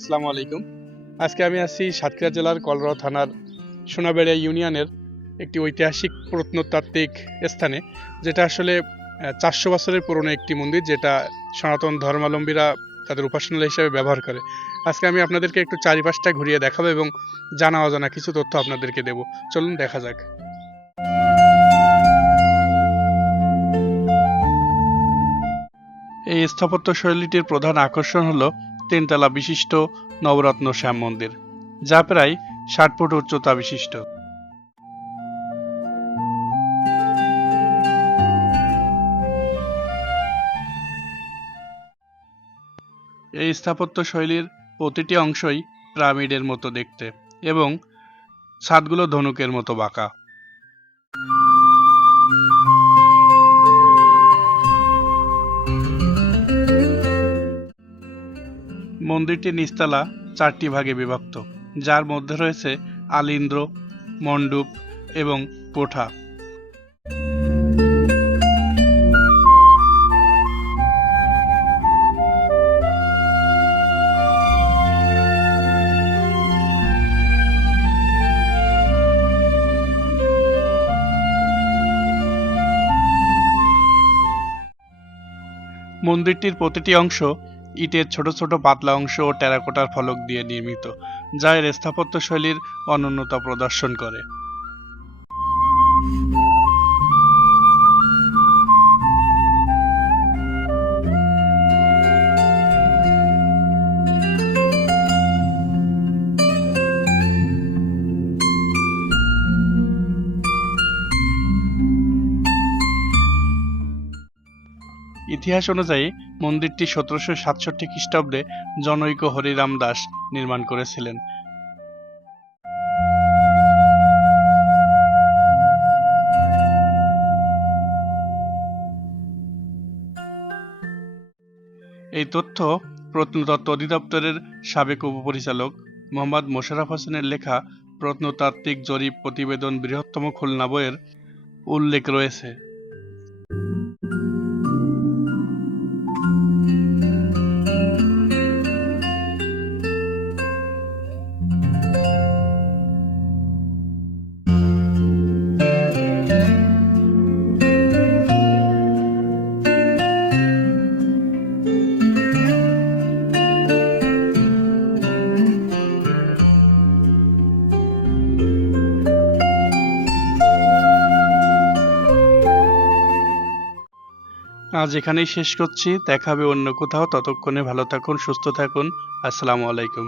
আসসালামু আলাইকুম। আজকে আমি আছি সাতক্ষীরা জেলার কলরোয়া থানার সোনাবেড়িয়া ইউনিয়নের একটি ঐতিহাসিক প্রত্নতাত্ত্বিক স্থানে, যেটা আসলে ৪০০ বছরের পুরনো একটি মন্দির, যেটা সনাতন ধর্মাবলম্বীরা তাদের উপাসনালয় হিসেবে ব্যবহার করে। আজকে আমি আপনাদেরকে একটু চারিপাশটা ঘুরিয়ে দেখাবো এবং জানা অজানা কিছু তথ্য আপনাদেরকে দেব। চলুন দেখা যাক। এই স্থাপত্য শৈলীটির প্রধান আকর্ষণ হল তিনতলা বিশিষ্ট নবরত্ন শ্যাম মন্দির, যা প্রায় ৬০ ফুট উচ্চতা বিশিষ্ট। এই স্থাপত্য শৈলীর প্রতিটি অংশই পিরামিডের মতো দেখতে এবং ছাদগুলো ধনুকের মতো বাঁকা। মন্দিরটির নিচতলা ৪টি ভাগে বিভক্ত, যার মধ্যে রয়েছে আলিন্দ্র, মণ্ডপ এবং কোঠা। মন্দিরটির প্রতিটি অংশ ইটের ছোট ছোট পাতলা অংশ ও টেরাকোটার ফলক দিয়ে নির্মিত, যা এর স্থাপত্য শৈলীর অনন্যতা প্রদর্শন করে। ইতিহাস অনুযায়ী মন্দিরটি ১৭৬৭ খ্রিস্টাব্দে জনৈক হরিরাম দাস নির্মাণ করেছিলেন। এই তথ্য প্রত্নতত্ত্ব অধিদপ্তরের সাবেক উপপরিচালক মোহাম্মদ মোশাররফ হোসেনের লেখা প্রত্নতাত্ত্বিক জরিপ প্রতিবেদন বৃহত্তম খুলনা বইয়ের উল্লেখ রয়েছে। আজ এখানেই শেষ করছি, দেখা হবে অন্য কোথাও। ততক্ষণে ভালো থাকুন, সুস্থ থাকুন। আসসালামু আলাইকুম।